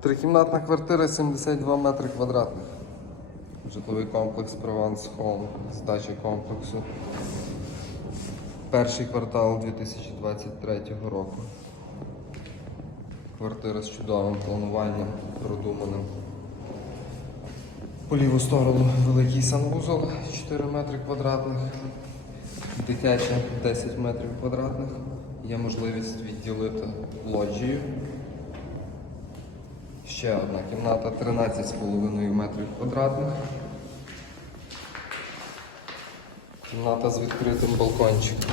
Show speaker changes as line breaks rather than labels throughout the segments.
Трикімнатна квартира 72 метри квадратних. Житловий комплекс Provence Home, здача комплексу. Перший квартал 2023 року. Квартира з чудовим плануванням, продуманим. По ліву сторону великий санвузол 4 метри квадратних, дитяча 10 метрів квадратних. Є можливість відділити лоджію. Ще одна кімната 13,5 метрів квадратних. Кімната з відкритим балкончиком.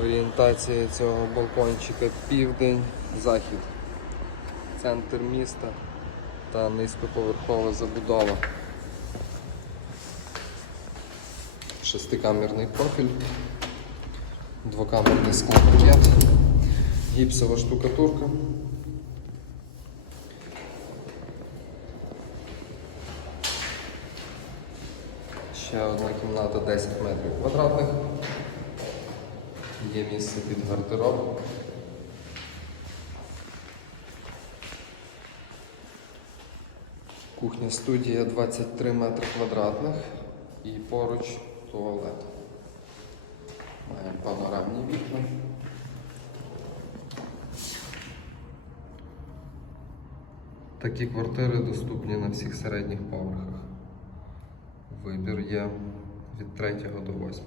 Орієнтація цього балкончика південь, захід, центр міста та низькоповерхова забудова. Шестикамерний профіль, двокамерний склопакет, гіпсова штукатурка. Ще одна кімната 10 метрів квадратних. Є місце під гардероб. Кухня студія 23 метри квадратних і поруч туалет. Має панорамні вікна. Такі квартири доступні на всіх середніх поверхах. Вибір є від 3 до 8.